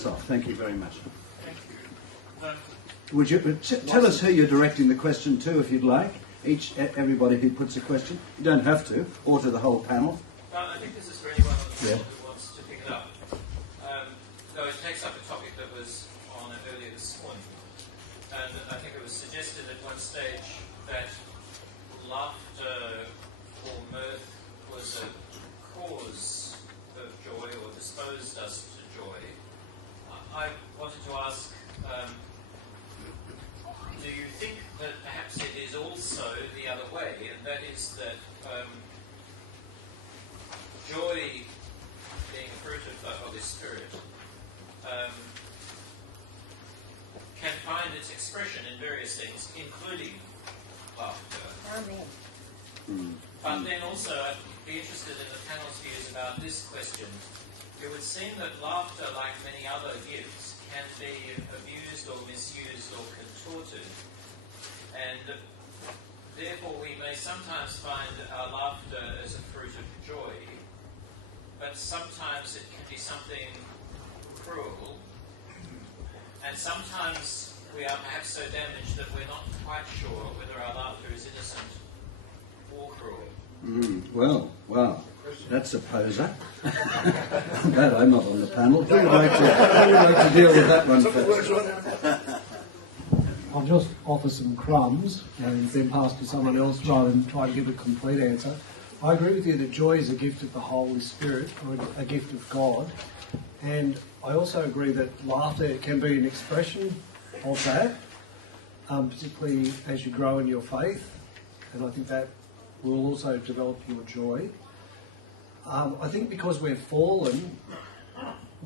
us off. Thank you very much. Thank you. Would you tell us who you're directing the question to, if you'd like? Everybody who puts a question. You don't have to, or to the whole panel. I think this is really one of the people who wants to pick it up. Though it takes up a topic that was on earlier this morning. And I think it was suggested at one stage that laughter or mirth was a cause of joy or disposed us to joy. I wanted to ask, do you think that perhaps it is also the other way, and that is that joy, being a fruit of the Holy Spirit, can find its expression in various things, including laughter. Amen. But then also, I'd be interested in the panel's views about this question. It would seem that laughter, like many other gifts, can be abused or misused or contorted. And therefore we may sometimes find our laughter as a fruit of joy, but sometimes it can be something cruel. And sometimes we are perhaps so damaged that we're not quite sure whether our laughter is innocent or cruel. Well, wow, that's a poser. I'm glad I'm not on the panel. Who would like to deal with that one first? I'll just offer some crumbs and then pass to someone else rather than try to give a complete answer. I agree with you that joy is a gift of the Holy Spirit, or a gift of God. And I also agree that laughter can be an expression of that, particularly as you grow in your faith. And I think that will also develop your joy. I think because we're fallen,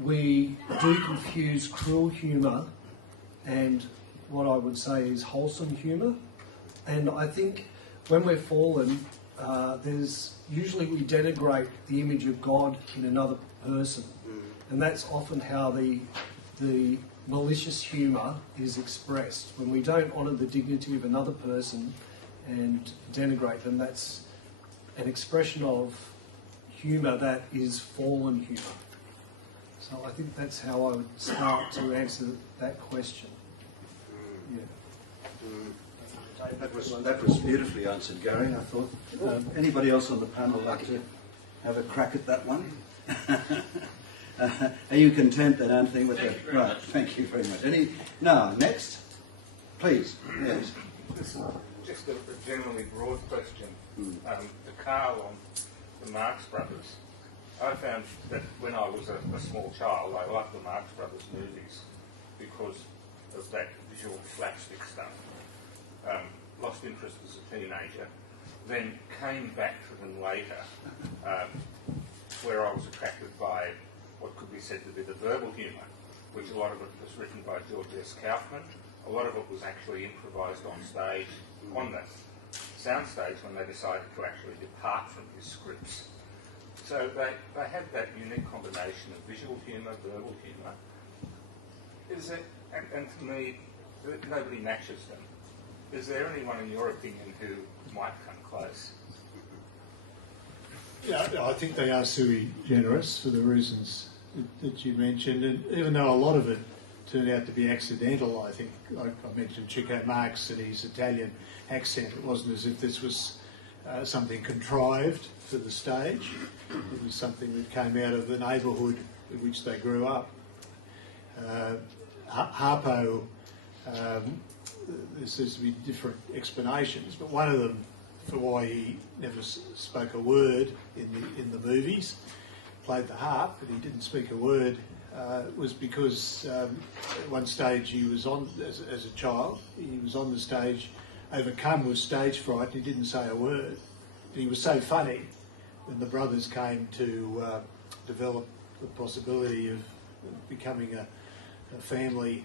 we do confuse cruel humour and what I would say is wholesome humour. And I think when we're fallen, there's usually we denigrate the image of God in another person. And that's often how the malicious humour is expressed. When we don't honour the dignity of another person and denigrate them, that's an expression of humour that is fallen humour. So I think that's how I would start to answer that question. Yeah. That was beautifully answered, Gary, I thought. Anybody else on the panel like to have a crack at that one? Are you content then, Anthony, with that? Right, thank you very much. Now, next, please. Yes. Just a generally broad question to Karl on the Marx Brothers. I found that when I was a small child, I liked the Marx Brothers movies because of that visual slapstick stuff. Lost interest as a teenager, then came back to them later, where I was attracted by what could be said to be the verbal humour, which a lot of it was written by George S. Kaufman. A lot of it was actually improvised on stage, on the sound stage, when they decided to actually depart from his scripts. So they have that unique combination of visual humour, verbal humour. And to me, nobody matches them. Is there anyone, in your opinion, who might come close? Yeah, I think they are sui generis for the reasons that you mentioned, and even though a lot of it turned out to be accidental, I think, like I mentioned Chico Marx and his Italian accent, it wasn't as if this was something contrived for the stage. It was something that came out of the neighbourhood in which they grew up. Harpo, there seems to be different explanations, but one of them for why he never spoke a word in the movies, played the harp, but he didn't speak a word, was because at one stage he was on, as a child, he was on the stage, overcome with stage fright, and he didn't say a word. And he was so funny when the brothers came to develop the possibility of becoming a family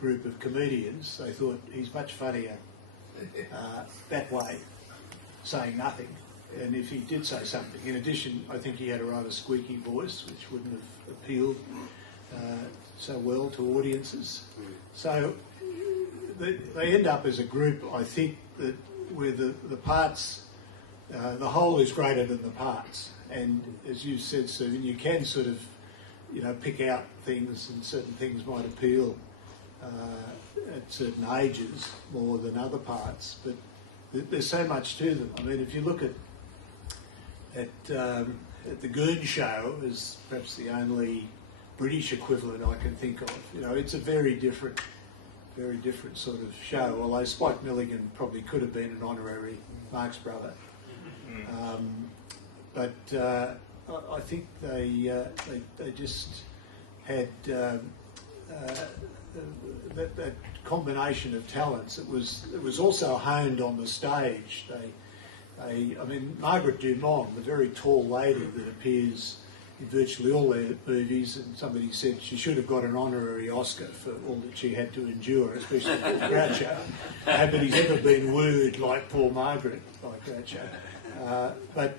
group of comedians. They thought he's much funnier that way, saying nothing. And if he did say something, in addition, I think he had a rather squeaky voice, which wouldn't have appealed so well to audiences. So they end up as a group, I think, that where the parts, the whole is greater than the parts. And as you said, Stephen, you can sort of pick out things, and certain things might appeal at certain ages more than other parts. But there's so much to them. I mean, if you look at the Goon Show as perhaps the only British equivalent I can think of, it's a very different sort of show. Although Spike Milligan probably could have been an honorary Marx Brother, but I think they just had that combination of talents. It was also honed on the stage. I mean, Margaret Dumont, the very tall lady that appears in virtually all their movies, and somebody said she should have got an honorary Oscar for all that she had to endure, especially with Groucho. Nobody's ever been wooed like poor Margaret by Groucho. But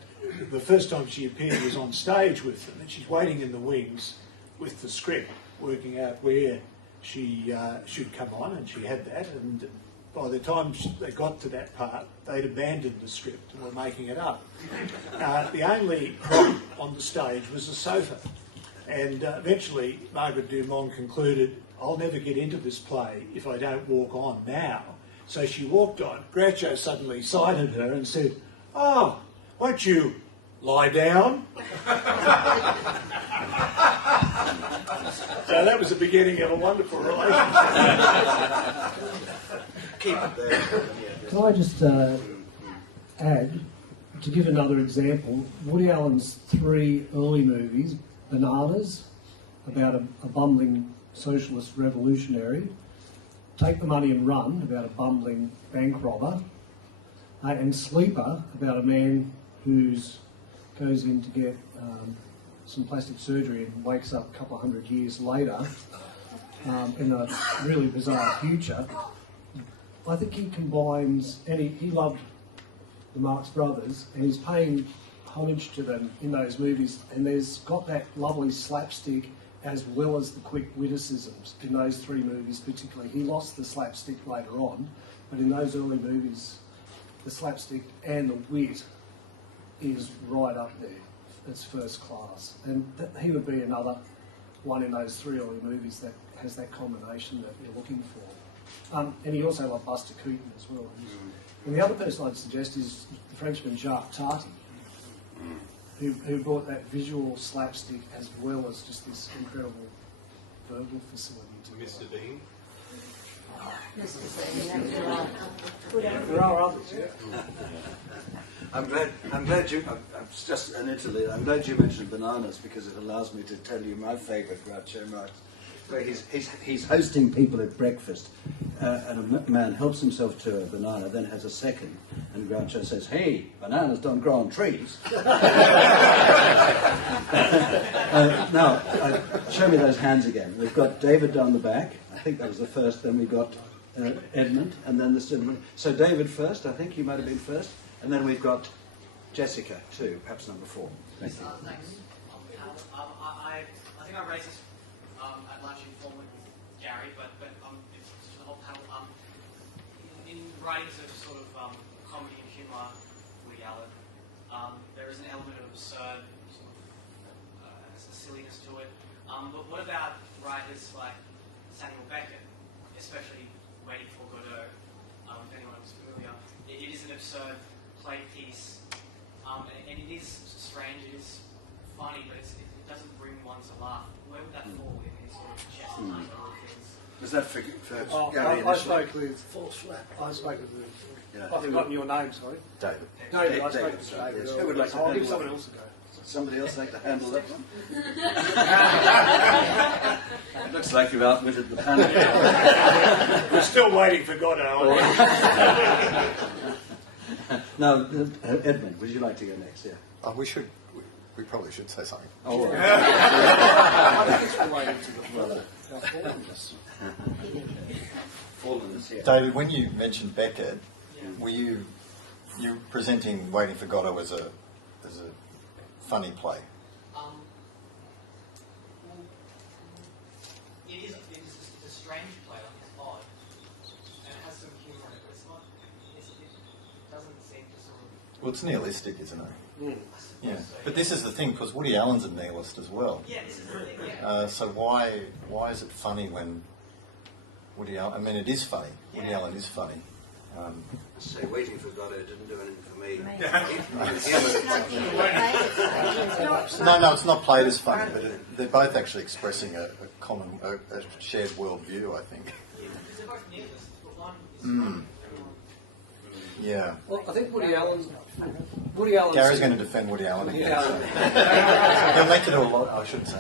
the first time she appeared was on stage with them, and she's waiting in the wings with the script, working out where she should come on, and she had that. And by the time they got to that part, they'd abandoned the script and were making it up. The only prop on the stage was a sofa. And eventually, Margaret Dumont concluded, I'll never get into this play if I don't walk on now. So she walked on. Groucho suddenly sighted her and said, "Oh, won't you lie down?" So that was the beginning of a wonderful relationship. Keep it there. Can I just add, to give another example, Woody Allen's 3 early movies, Bananas, about a bumbling socialist revolutionary, Take the Money and Run, about a bumbling bank robber, and Sleeper, about a man who goes in to get some plastic surgery and wakes up a couple of hundred years later in a really bizarre future. I think he combines, and he loved the Marx Brothers, and he's paying homage to them in those movies, and there's got that lovely slapstick as well as the quick witticisms in those 3 movies particularly. He lost the slapstick later on, but in those early movies, the slapstick and the wit is right up there. It's first class. And he would be another one in those 3 early movies that has that combination that you're looking for. And he also loved Buster Keaton as well. And the other person I'd suggest is the Frenchman Jacques Tati, who brought that visual slapstick as well as just this incredible verbal facility to Mr. Bean. There are others, yeah. I'm glad you. Just an interlude. I'm glad you mentioned Bananas because it allows me to tell you my favourite Groucho Marx, where he's hosting people at breakfast, and a man helps himself to a banana, then has a second, and Groucho says, "Hey, bananas don't grow on trees." Now, show me those hands again. We've got David down the back. I think that was the first. Then we got Edmund, and then this gentleman. So David first. I think you might have been first. And then we've got Jessica, too, perhaps number 4. Thank you. Thanks. I think I raised this at lunch informally with Gary, but it's just the whole panel. In writings of sort of comedy and humour, Woody Allen, there is an element of absurd, sort of silliness to it. But what about writers like Samuel Beckett, especially Waiting for Godot? If anyone was familiar, it is an absurd play piece, and it is strange, it is funny, but it doesn't bring one to laugh. Where would that fall in sort of Chesterton things? Was that for Gary I initially? spoke with Yeah. I've forgotten your name, sorry. David. David, I spoke David, with sorry, David. yes. Who would like to I'll give handle someone that? else a go. Somebody else like to handle that one? It looks like you've outwitted the panel. We're still waiting for Godot. Now, Edmund, would you like to go next? Yeah. We probably should say something. Oh, well. I think it's related to the fallenness. Fallenness, yeah. David, when you mentioned Beckett, were you presenting Waiting for Godot as a funny play? It's a strange play, like it's odd, and it has some humour in it, but it doesn't seem to sort of... Well, it's nihilistic, isn't it? Mm. Yeah. But this is the thing, because Woody Allen's a nihilist as well. Yeah, this is the thing, yeah. So why is it funny when Woody Allen... I mean, it is funny. Woody Allen is funny. Say, Waiting for Godot didn't do anything for me. No, it's not played as funny, but they're both actually expressing a common, a shared worldview, I think. They're both nihilists, but one is Yeah. Well, I think Woody Allen. Gary's going to defend Woody Allen again. Yeah. He'll make to do a lot. I shouldn't say.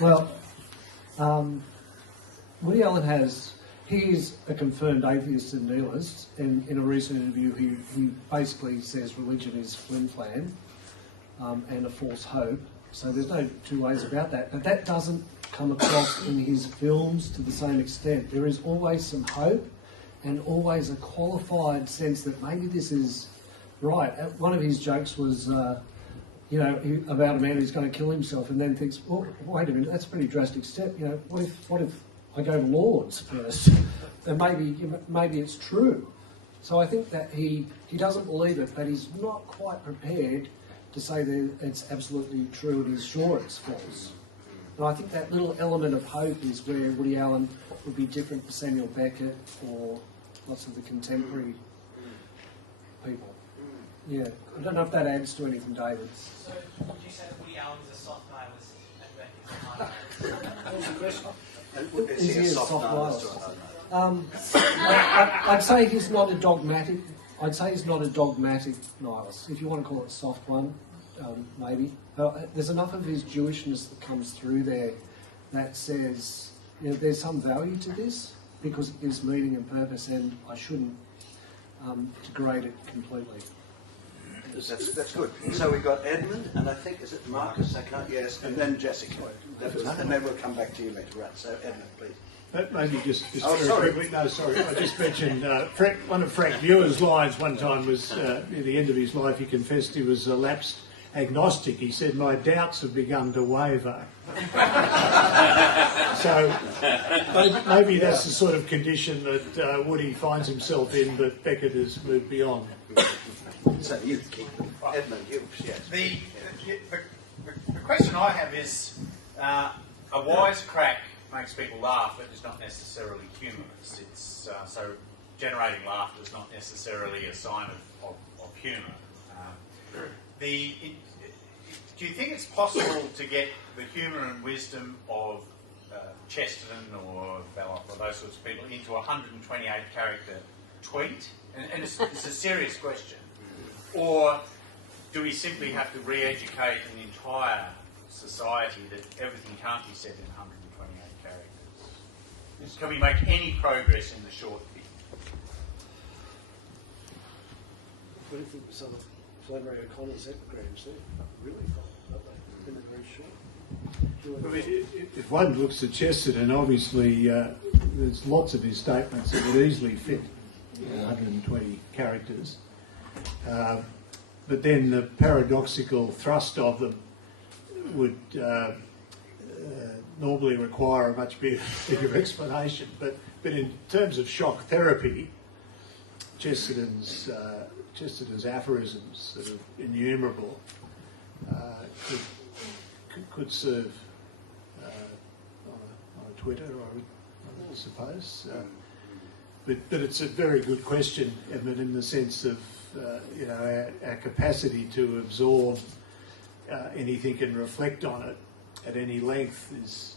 Well, Woody Allen he's a confirmed atheist and nihilist, and in a recent interview he basically says religion is flim-flam and a false hope. So there's no two ways about that. But that doesn't come across in his films to the same extent. There is always some hope and always a qualified sense that maybe this is right. One of his jokes was, about a man who's going to kill himself, and then thinks, well, wait a minute, that's a pretty drastic step. What if I go to Lord's first? And maybe it's true. So I think that he doesn't believe it, but he's not quite prepared to say that it's absolutely true and he's sure it's false. And I think that little element of hope is where Woody Allen would be different to Samuel Beckett or lots of the contemporary people. Yeah, I don't know if that adds to anything, David. So, would you say that Woody Allen is a soft nihilist and Beck is a hard nihilist? What was the question? Is he a soft nihilist nihilist? or a hard nihilist? I'd say he's not a dogmatic. I'd say he's not a dogmatic nihilist. If you want to call it a soft one, maybe. There's enough of his Jewishness that comes through there that says there's some value to this because it gives meaning and purpose, and I shouldn't degrade it completely. That's good. So we've got Edmund, and I think, is it Marcus? I can't, yes, and then Jessica. And then we'll come back to you later. Right, so Edmund, please. Maybe just Oh, very sorry. quickly. No, sorry. I just mentioned one of Frank Muir's lines one time was, at the end of his life, he confessed he was a lapsed agnostic. He said, "My doubts have begun to waver." So maybe that's the sort of condition that Woody finds himself in, but Beckett has moved beyond. So you keep Edmund, yes. The question I have is, a wisecrack makes people laugh, but is not necessarily humorous. It's so generating laughter is not necessarily a sign of humour. Do you think it's possible to get the humour and wisdom of Chesterton or Bellop or those sorts of people into a 128 character tweet? And it's a serious question. Or do we simply have to re-educate an entire society that everything can't be said in 128 characters? Can we make any progress in the short bit? What do you think some of Flannery O'Connor's epigrams there? Really fun, aren't they? And they're very short. I mean, if one looks at Chesterton, obviously there's lots of his statements that would easily fit 120 characters. But then the paradoxical thrust of them would normally require a much bigger explanation. But in terms of shock therapy, Chesterton's aphorisms that are innumerable could serve on a Twitter, I would suppose. But it's a very good question, Edmund, in the sense of our capacity to absorb anything and reflect on it at any length is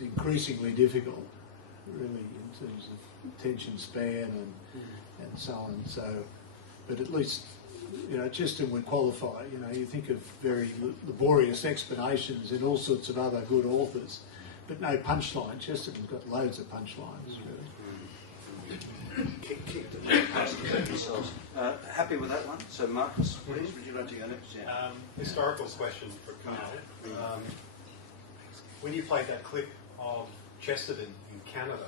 increasingly difficult, really, in terms of attention span and so on. So, but at least Chesterton would qualify. You think of very laborious explanations in all sorts of other good authors, but no punchline. Chesterton's got loads of punchlines, really. Keep the past themselves. Happy with that one? So Marcus, please, would you like to go next? Yeah. Historical question for Karl. When you played that clip of Chesterton in Canada,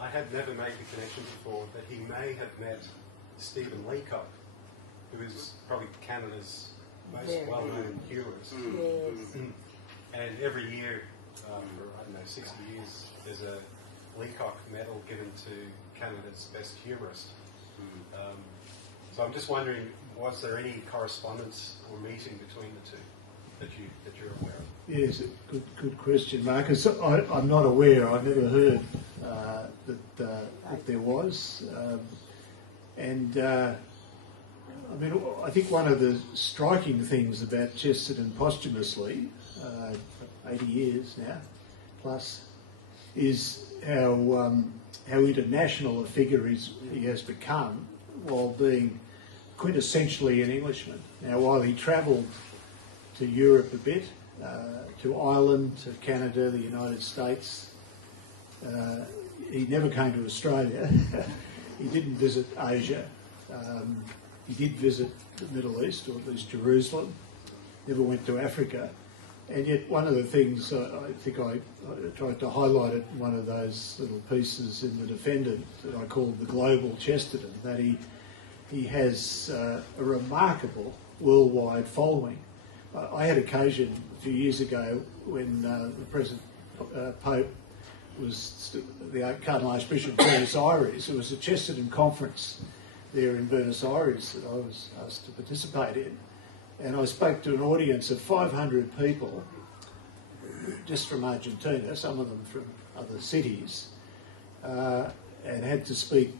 I had never made the connection before that he may have met Stephen Leacock, who is probably Canada's most well-known humorist. And every year, for 60 years, there's a Leacock medal given to Canada's best humorist. So I'm just wondering, was there any correspondence or meeting between the two that you're aware of? Yes, good question, Marcus. I'm not aware. I've never heard that there was. I think one of the striking things about Chesterton posthumously, 80 years now plus, is how international a figure he has become while being quintessentially an Englishman. Now, while he travelled to Europe a bit, to Ireland, to Canada, the United States, he never came to Australia. He didn't visit Asia. He did visit the Middle East, or at least Jerusalem. Never went to Africa. And yet one of the things I think I tried to highlight it in one of those little pieces in The Defendant that I called the Global Chesterton, that he has a remarkable worldwide following. I had occasion a few years ago when the present Pope was the Cardinal Archbishop of Buenos Aires. It was a Chesterton Conference there in Buenos Aires that I was asked to participate in. And I spoke to an audience of 500 people, just from Argentina, some of them from other cities, and had to speak.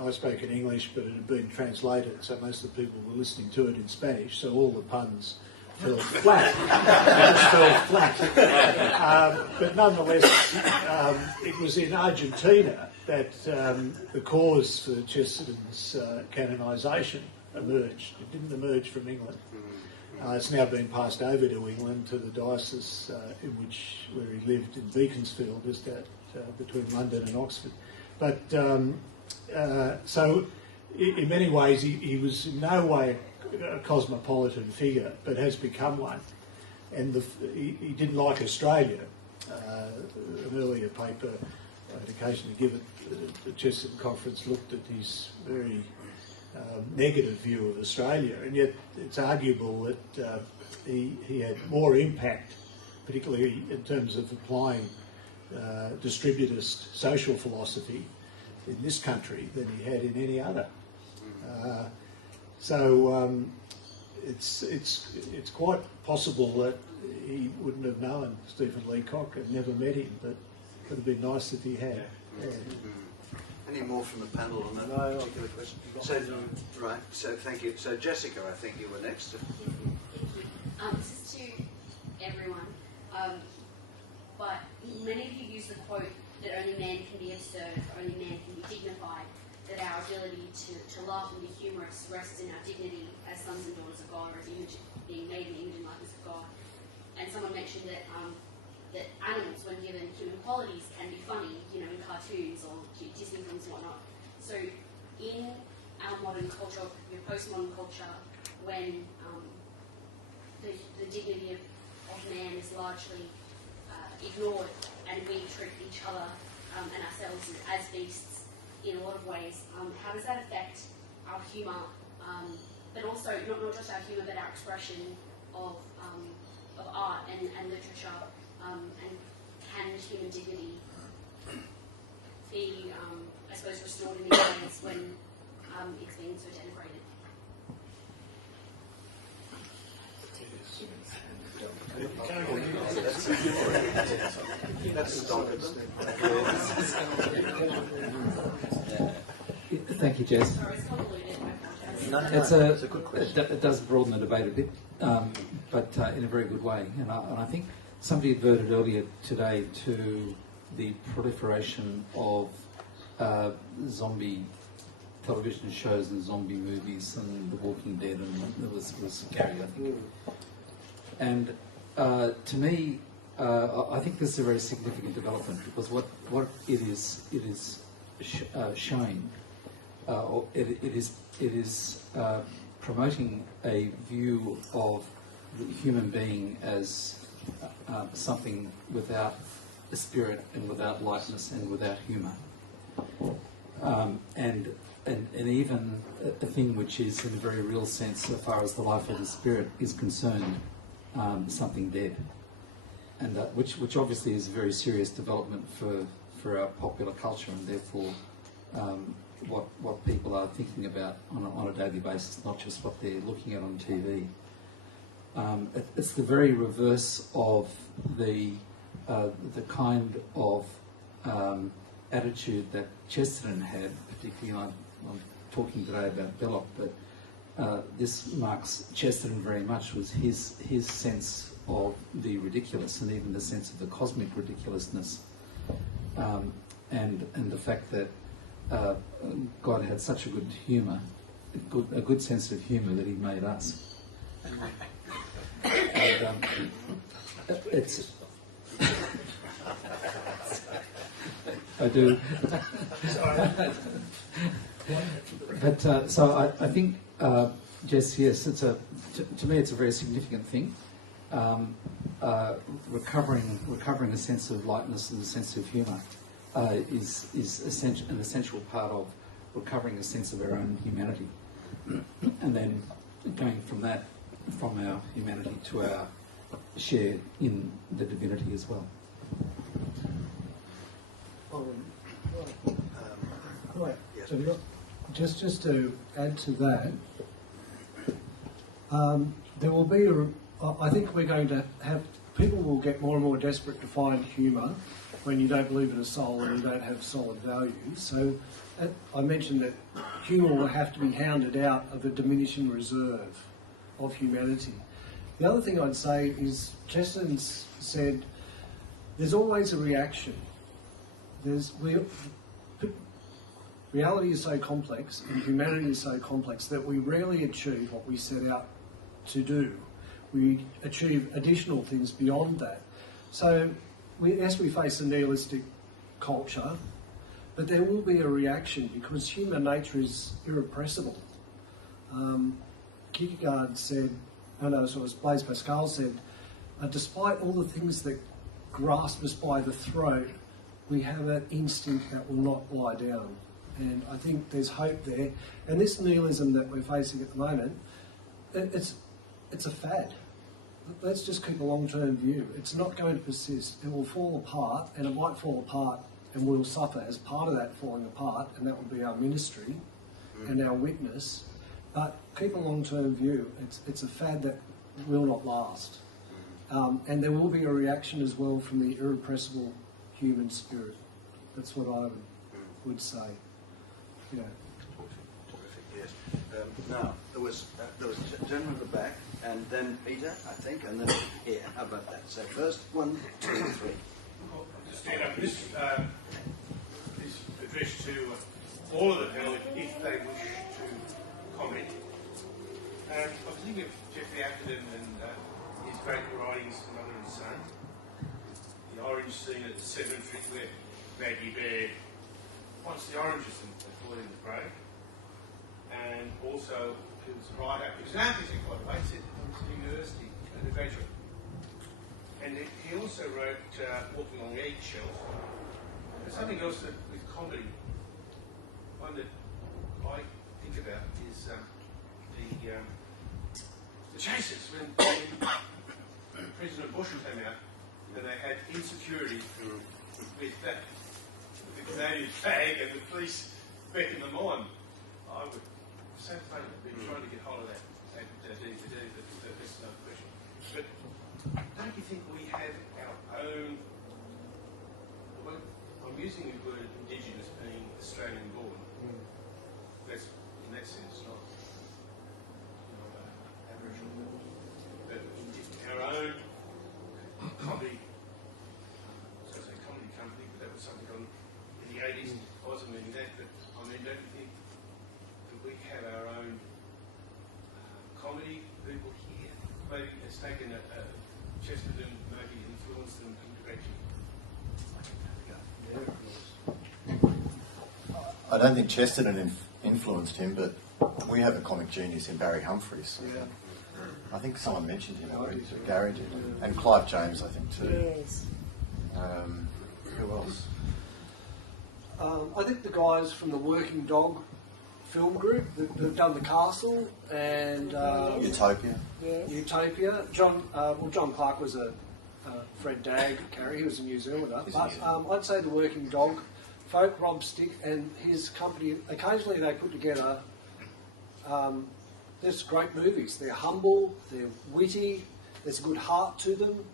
I spoke in English, but it had been translated, so most of the people were listening to it in Spanish, so all the puns fell flat. Just fell flat. But nonetheless, it was in Argentina that the cause for Chesterton's canonisation emerged. It didn't emerge from England. It's now been passed over to England, to the diocese where he lived in Beaconsfield, just between London and Oxford. But so in many ways he was in no way a cosmopolitan figure, but has become one. And he didn't like Australia. An earlier paper I had occasion to give at the Chesterton Conference looked at his very negative view of Australia, and yet it's arguable that he had more impact, particularly in terms of applying distributist social philosophy in this country than he had in any other. So it's quite possible that he wouldn't have known Stephen Leacock and never met him, but it would have been nice if he had. Yeah. Any more from the panel on that particular question? So, right, so thank you. So Jessica, I think you were next. Thank you. This is to everyone, but many of you use the quote that only man can be absurd, only man can be dignified, that our ability to laugh and be humorous rests in our dignity as sons and daughters of God, or as being made in the image and likeness of God. And someone mentioned that that animals, when given human qualities, can be funny, in cartoons or Disney films and whatnot. So in our modern culture, your postmodern culture, when the dignity of man is largely ignored, and we treat each other and ourselves as beasts in a lot of ways, how does that affect our humour, but also not just our humour, but our expression of art and literature, and can human dignity be, I suppose, restored in these ways when it's being so denigrated? Thank you, Jess. Sorry, it's convoluted. It's a good question. It does broaden the debate a bit, but in a very good way. And I think somebody adverted earlier today to the proliferation of zombie television shows and zombie movies and The Walking Dead, and it was Gary, I think. And to me, I think this is a very significant development, because what it is showing, or it is promoting a view of the human being as something without a spirit and without lightness and without humour, and even a thing which is, in a very real sense, so far as the life of the spirit is concerned, something dead, and which obviously is a very serious development for our popular culture, and therefore what people are thinking about on a daily basis, not just what they're looking at on TV. It's the very reverse of the kind of attitude that Chesterton had, particularly I'm talking today about Belloc, but this marks Chesterton very much, was his sense of the ridiculous and even the sense of the cosmic ridiculousness, and the fact that God had such a good humour, a good sense of humour that he made us. And, it's I do. But so I think, Jess, yes, to me it's a very significant thing. Recovering a sense of lightness and a sense of humour is an essential part of recovering a sense of our own humanity, and then going from our humanity to our share in the divinity as well. Yes. Just to add to that, there will be I think we're going to have, people will get more and more desperate to find humour when you don't believe in a soul and you don't have solid values. So I mentioned that humour will have to be hounded out of a diminishing reserve of humanity. The other thing I'd say is Chesterton said there's always a reaction. Reality is so complex and humanity is so complex that we rarely achieve what we set out to do. We achieve additional things beyond that. So yes, we face a nihilistic culture, but there will be a reaction because human nature is irrepressible. Kierkegaard said, Blaise Pascal said, despite all the things that grasp us by the throat, we have that instinct that will not lie down. And I think there's hope there. And this nihilism that we're facing at the moment, it's a fad. Let's just keep a long-term view. It's not going to persist. It will fall apart, and it might fall apart, and we'll suffer as part of that falling apart, and that will be our ministry and our witness. But keep a long-term view. It's a fad that will not last. And there will be a reaction as well from the irrepressible human spirit. That's what I would say. Yeah. Terrific, yes. Now, there was a gentleman at the back, and then Peter, I think, and then here. How about that? So first, 1, 2, 3. To stand up. This is addressed to all of the panel if they wish to comment. I was thinking of Geoffrey Atherton and his great writings, Mother and Son. The orange scene at the cemetery where Maggie Bear wants the oranges and put in the grave. And also, he was a writer. He was an architect, by the way. He went to university and a graduate. And he also wrote Walking on the Eggshells. And something else that, with comedy, one that I think about is the Chasers. When President Bush came out, and they had insecurity with the Canadian flag and the police beckoned them on. I would so funny. I've been trying to get hold of that DVD, but that's another question. But don't you think we have our own? Well, I'm using the word Indigenous being Australian born. That's in that sense not Aboriginal, but our own comedy. I was going to say comedy company, but that was something in the 80s. I wasn't meaning that, but I mean, don't you think that we have our own comedy people here? Maybe it's taken Chesterton, maybe influenced them indirectly. I don't think Chesterton influenced him, but we have a comic genius in Barry Humphries. Yeah. I think someone mentioned him, Gary did, and Clive James, I think, too. Yes. Who else? I think the guys from the Working Dog film group that've done The Castle and Utopia. Yes. Utopia. John Clark was a Fred Dagg carry. He was a New Zealander. But I'd say the Working Dog folk, Rob Stick, and his company, occasionally they put together there's great movies. They're humble, they're witty, there's a good heart to them.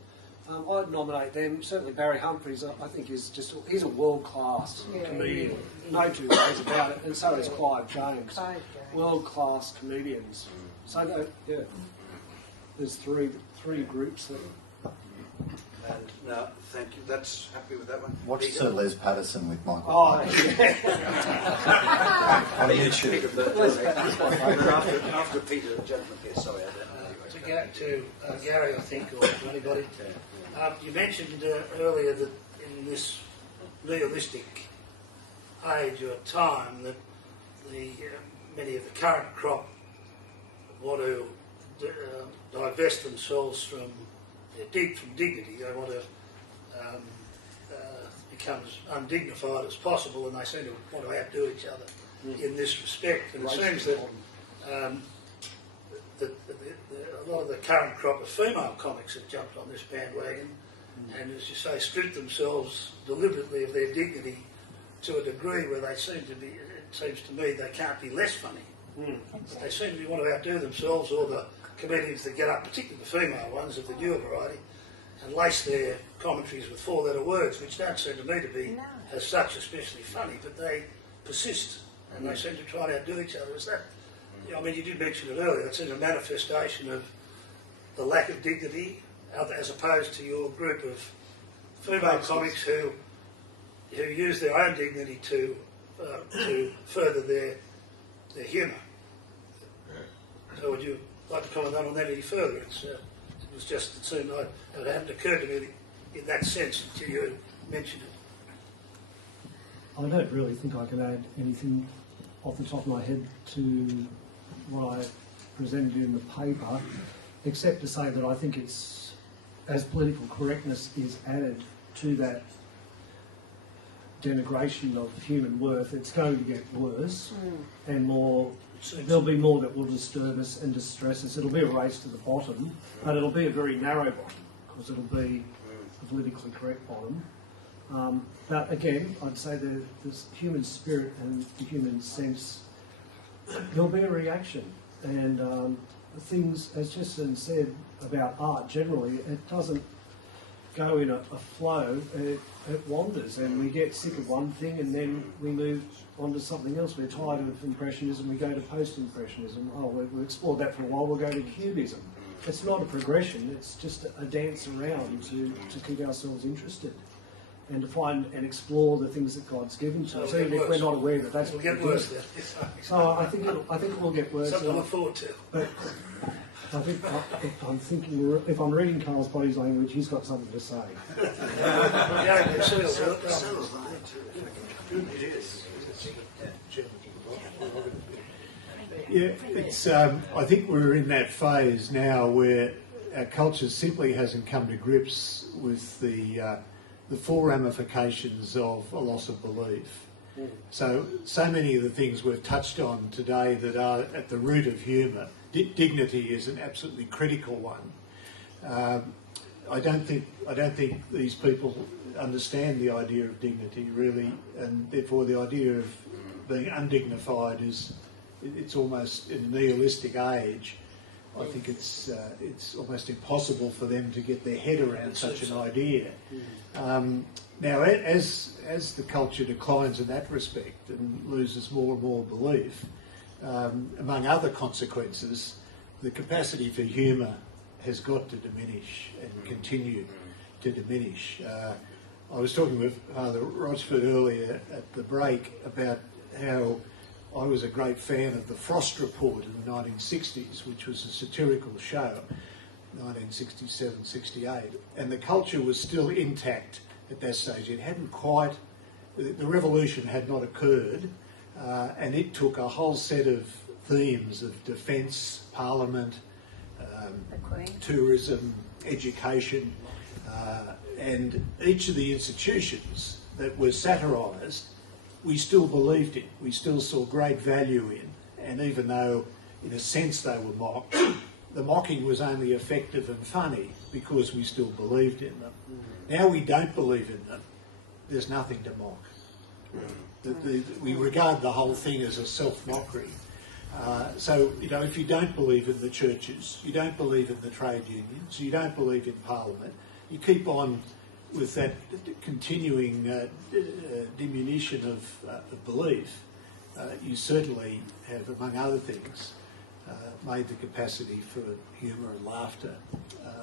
I'd nominate them. Certainly Barry Humphries, I think, he's a world-class comedian. No two ways about it. And so is Clive James. World-class comedians. So, there's three groups that... And now, thank you. That's happy with that one. Watch Sir Les Patterson with Michael. Oh, on YouTube. After Peter, the gentleman here, sorry, I don't know. To go to Gary, I think, or to anybody. You mentioned earlier that in this nihilistic age or time that many of the current crop want to divest themselves from dignity. They want to become as undignified as possible, and they seem to want to outdo each other in this respect. And it seems that a lot of the current crop of female comics have jumped on this bandwagon and, as you say, stripped themselves deliberately of their dignity to a degree where they seem to be, it seems to me, they can't be less funny. But they seem to want to outdo themselves, or the comedians that get up, particularly the female ones of the newer variety, and lace their commentaries with four-letter words, which don't seem to me to be, as such, especially funny, but they persist and they seem to try to outdo each other. Is that, I mean, you did mention it earlier, it's a manifestation of the lack of dignity as opposed to your group of female comics who use their own dignity to further their humour. So would you like to comment on that any further? It was just, it seemed like it hadn't occurred to me in that sense until you mentioned it. I don't really think I can add anything off the top of my head to what I presented in the paper, except to say that I think it's, as political correctness is added to that denigration of human worth, it's going to get worse and more. There'll be more that will disturb us and distress us. It'll be a race to the bottom, but it'll be a very narrow bottom because it'll be a politically correct bottom. But again, I'd say the human spirit and the human sense, there'll be a reaction. And things, as Chesterton said about art generally, it doesn't go in a flow, it wanders, and we get sick of one thing and then we move on to something else. We're tired of Impressionism, we go to Post-Impressionism. Oh, we've explored that for a while, we'll go to Cubism. It's not a progression, it's just a dance around to keep ourselves interested and to find and explore the things that God's given to us, even if we're not aware that that's what we're doing. So I think it will get worse. Something to look forward to. But I think if I'm reading Karl's body language, he's got something to say. Yeah, it's. I think we're in that phase now where our culture simply hasn't come to grips with the full ramifications of a loss of belief. So many of the things we've touched on today that are at the root of humour. Dignity is an absolutely critical one. I don't think these people understand the idea of dignity really, and therefore the idea of being undignified it's almost in a nihilistic age. I think it's almost impossible for them to get their head around such an idea. Now, as the culture declines in that respect and loses more and more belief, among other consequences, the capacity for humour has got to diminish and continue to diminish. I was talking with Father Rochford earlier at the break about how I was a great fan of the Frost Report in the 1960s, which was a satirical show, 1967-68, and the culture was still intact at that stage. It hadn't quite, the revolution had not occurred, and it took a whole set of themes of defence, parliament, tourism, education, and each of the institutions that were satirised, we still believed in, we still saw great value in, and even though in a sense they were mocked, the mocking was only effective and funny because we still believed in them. Now we don't believe in them, there's nothing to mock. We regard the whole thing as a self-mockery. So, if you don't believe in the churches, you don't believe in the trade unions, you don't believe in Parliament, you keep on with that continuing diminution of belief, you certainly have, among other things, made the capacity for humour and laughter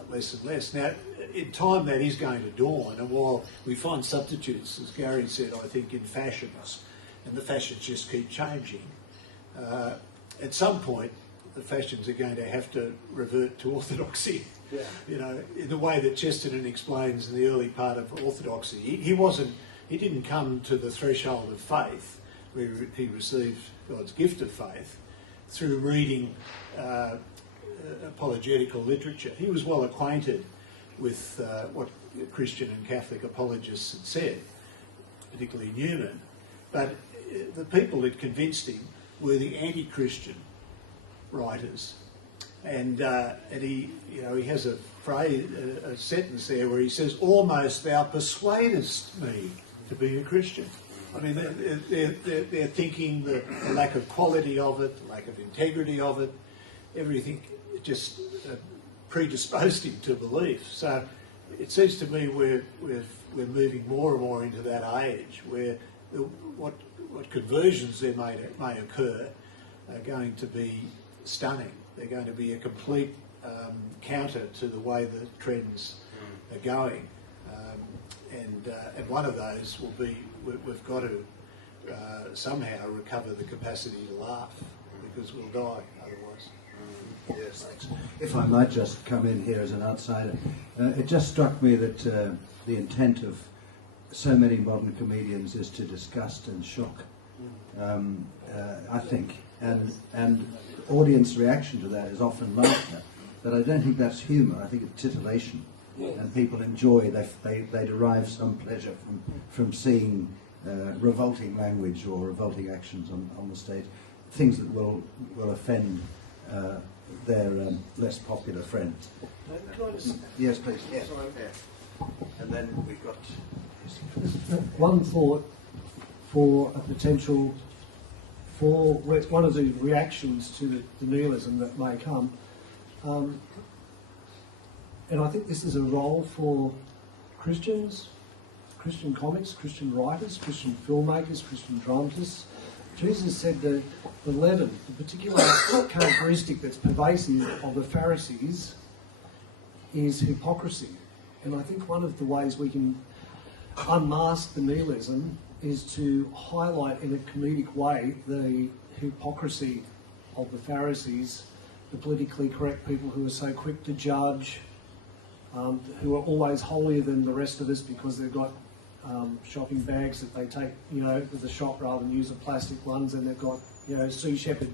less and less. Now, in time that is going to dawn, and while we find substitutes, as Gary said, I think, in fashions, and the fashions just keep changing, at some point the fashions are going to have to revert to orthodoxy. Yeah. In the way that Chesterton explains in the early part of orthodoxy. He didn't come to the threshold of faith, where he received God's gift of faith, through reading apologetical literature. He was well acquainted with what Christian and Catholic apologists had said, particularly Newman. But the people that convinced him were the anti-Christian writers. And he has a phrase, a sentence there where he says, "Almost thou persuadest me to be a Christian." I mean, they're thinking the lack of quality of it, the lack of integrity of it, everything just predisposed him to belief. So it seems to me we're moving more and more into that age where what conversions there may occur are going to be stunning. They're going to be a complete counter to the way the trends are going. And one of those will be we've got to somehow recover the capacity to laugh, because we'll die otherwise. Yes, thanks. If I might just come in here as an outsider, it just struck me that the intent of so many modern comedians is to disgust and shock, I think, and audience reaction to that is often laughter, but I don't think that's humour. I think it's titillation, and people enjoy, they derive some pleasure from seeing revolting language or revolting actions on the stage, things that will offend their less popular friends. Yes, please. Yeah. And then we've got one thought for a potential, for one of the reactions to the nihilism that may come, and I think this is a role for Christians, Christian comics, Christian writers, Christian filmmakers, Christian dramatists. Jesus said the leaven, the particular characteristic that's pervasive of the Pharisees is hypocrisy. And I think one of the ways we can unmask the nihilism is to highlight in a comedic way the hypocrisy of the Pharisees, the politically correct people who are so quick to judge, who are always holier than the rest of us because they've got shopping bags that they take, to the shop rather than use the plastic ones, and they've got, Sea Shepherd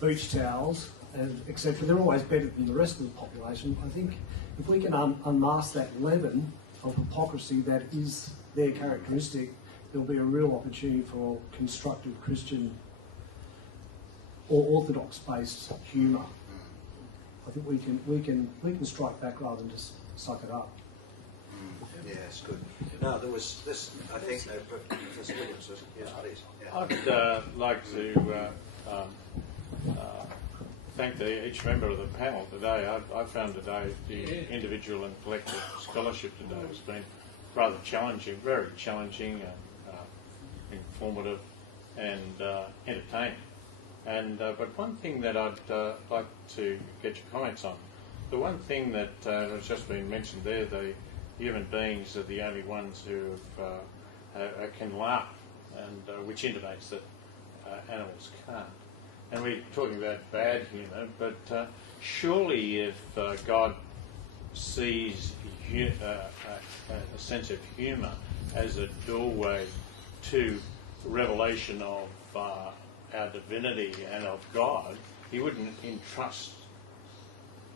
beach towels, and etc. They're always better than the rest of the population. I think if we can unmask that leaven of hypocrisy that is their characteristic, there'll be a real opportunity for constructive Christian or orthodox-based humour. I think we can strike back rather than just suck it up. Yes, good. Now there was this. I think Professor Williams. Yes, please. Yeah. I'd like to thank each member of the panel today. I found today the individual and collective scholarship today has been rather challenging, very challenging, and informative, and entertaining. And but one thing that I'd like to get your comments on, the one thing that has just been mentioned there, the human beings are the only ones who can laugh, and which intimates that animals can't. And we're talking about bad humour, but surely if God sees a sense of humour as a doorway to revelation of our divinity and of God, he wouldn't entrust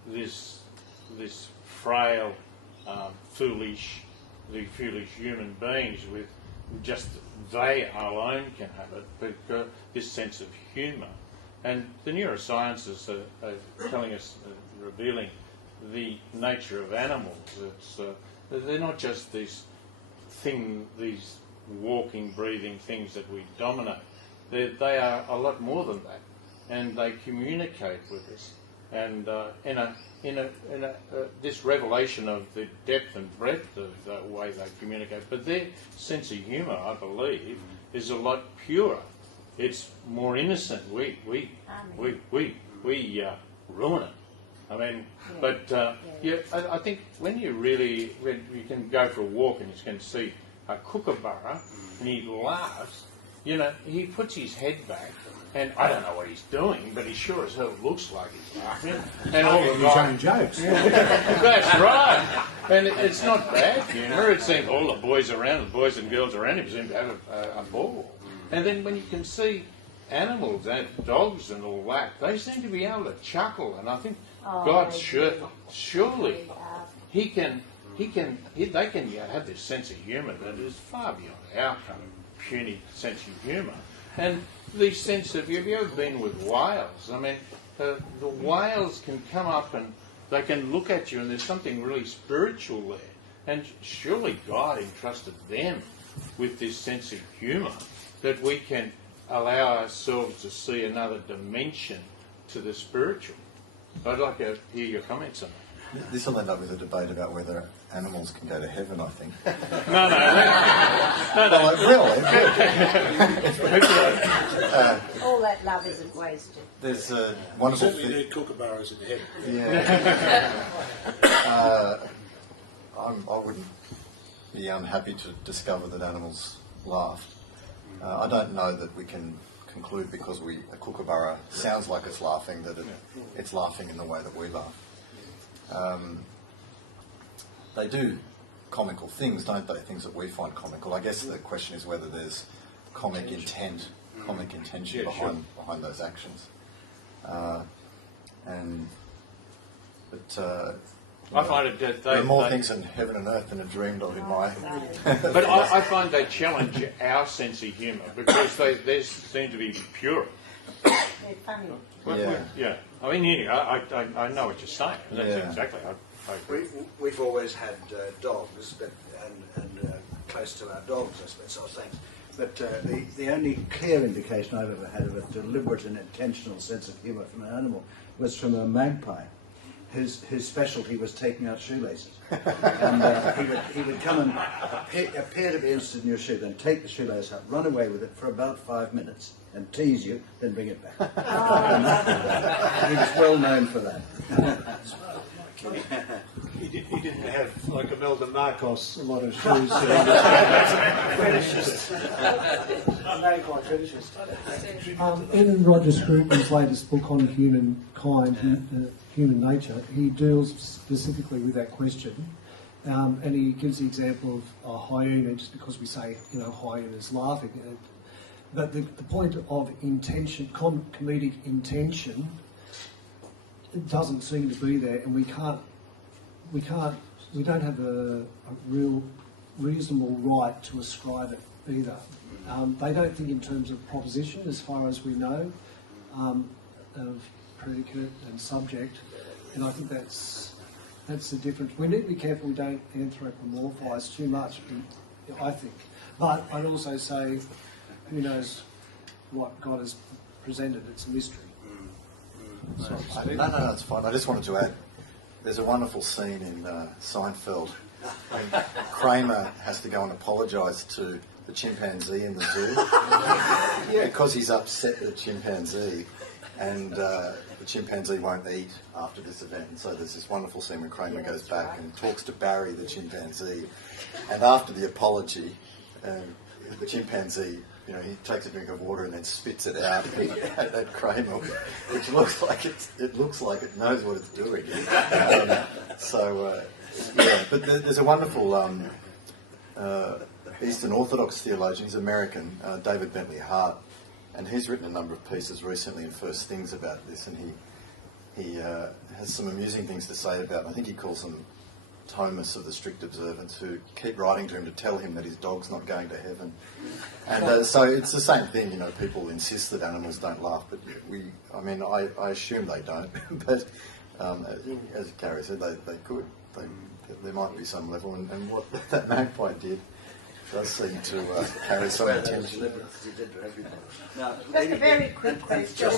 this frail, foolish human beings with just they alone can have it, but this sense of humour. And the neurosciences are telling us, revealing the nature of animals. They're not just these walking, breathing things that we dominate. They are a lot more than that, and they communicate with us. And this revelation of the depth and breadth of the way they communicate, but their sense of humour, I believe, is a lot purer. It's more innocent. We ruin it. I mean, I think when you can go for a walk and you can see a kookaburra and he laughs, you know, he puts his head back, and I don't know what he's doing, but he sure as hell looks like he's laughing. And all the own jokes. That's right. And it's not bad humour. It seems all the boys and girls around him seem to have a ball. And then when you can see animals and dogs and all that, they seem to be able to chuckle. And I think God surely they can have this sense of humour that is far beyond our kind of puny sense of humour. And the sense of, have you ever been with whales? I mean, the whales can come up and they can look at you and there's something really spiritual there. And surely God entrusted them with this sense of humour that we can allow ourselves to see another dimension to the spiritual. I'd like to hear your comments on that. This will end up with a debate about whether animals can go to heaven, I think. No. All that love isn't wasted. There's a wonderful Certainly need kookaburras in heaven. Yeah. I wouldn't be unhappy to discover that animals laugh. I don't know that we can conclude because a kookaburra sounds like it's laughing that it's laughing in the way that we laugh. They do comical things, don't they? Things that we find comical. I guess the question is whether there's comic intention behind those actions. I find it that there are more things in heaven and earth than are dreamed of in my. But I find they challenge our sense of humour because they seem to be pure. They're funny. Yeah. I mean, I know what you're saying. That's exactly. I agree. We've always had dogs, and close to our dogs, I suppose, sort of things. But the only clear indication I've ever had of a deliberate and intentional sense of humour from an animal was from a magpie, whose specialty was taking out shoelaces. And he would come and appear to be interested in your shoe, then take the shoelace out, run away with it for about 5 minutes, and tease you, then bring it back. He was well known for that. He didn't have, like Imelda Marcos, a lot of shoes. In Roger Scruton's latest book on humankind, human nature, he deals specifically with that question, and he gives the example of a hyena, just because we say, hyenas laughing. But the point of intention, comedic intention, it doesn't seem to be there, and we don't have a real reasonable right to ascribe it either. They don't think in terms of proposition, as far as we know, of predicate and subject, and I think that's the difference. We need to be careful we don't anthropomorphise too much, I think. But I'd also say, who knows what God has presented? It's a mystery. No, it's fine. I just wanted to add, there's a wonderful scene in Seinfeld when Kramer has to go and apologise to the chimpanzee in the zoo because he's upset the chimpanzee, and the chimpanzee won't eat after this event. And so there's this wonderful scene when Kramer goes back and talks to Barry, the chimpanzee, and after the apology, the chimpanzee, he takes a drink of water and then spits it out at Kramer, which looks like it knows what it's doing. But there's a wonderful Eastern Orthodox theologian, he's American, David Bentley Hart, and he's written a number of pieces recently in First Things about this, and he has some amusing things to say about it. I think he calls them Thomas of the strict observance, who keep writing to him to tell him that his dog's not going to heaven. And so it's the same thing, people insist that animals don't laugh, but I assume they don't. But as Gary said, they could. There might be some level, and what that magpie did does seem to carry some Well, that was attention. deliberate, 'cause he did to everybody. Now, Just a very quick question.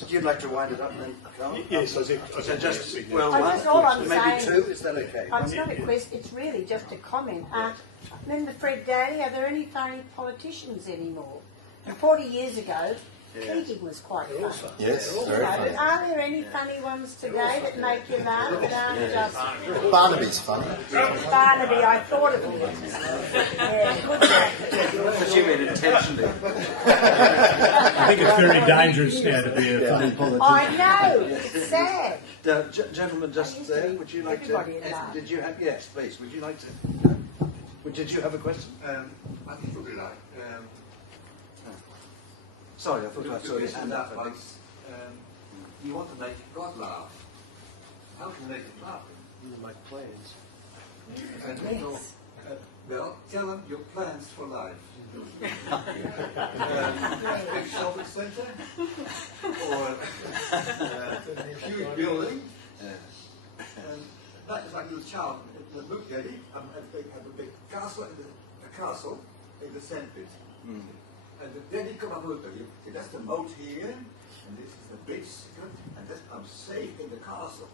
Would you like to wind it up then, Carl? Yes, I think So just, that's well, That's all I'm maybe saying. two, is that okay? It's not a question, it's really just a comment. Remember Fred Daly, are there any funny politicians anymore? And 40 years ago, Keating was quite funny. Yes, You very know, funny. but are there any funny ones today that make you laugh that aren't just... Barnaby's funny. Barnaby, I thought of him. Yeah, good one. But you mean intentionally. I think it's very dangerous now to be a funny politician. I know, it's sad. Gentlemen, just there, would you like Everybody to... laugh. Did you have... Yes, please, would you like to... Did you have a question? I think it would be like, Sorry, I thought I saw your hand up. you want to make God laugh. How can you make him laugh? You make plans. Yes. Well, tell them your plans for life. Big shopping centre or a huge building. That is like a little child. Look, Daddy, I have a big castle in the sandpit. And then he come up with you. See, that's the moat here, and this is the bridge, and that's, I'm safe in the castle.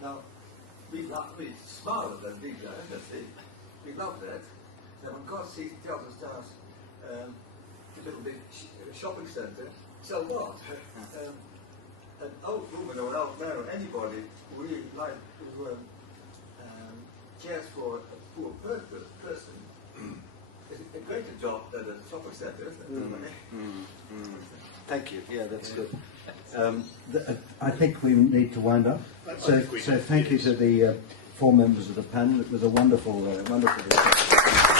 Now, we smarter than big guys, that's it. We love that. Now, when God sees, tells us down a little big shopping centre, so what? An old woman or an old man or anybody who really like to cares for a poor person. It's a greater job than a shopping centre, isn't it? Thank you. Yeah, that's good. I think we need to wind up. So thank you to the four members of the panel. It was a wonderful discussion.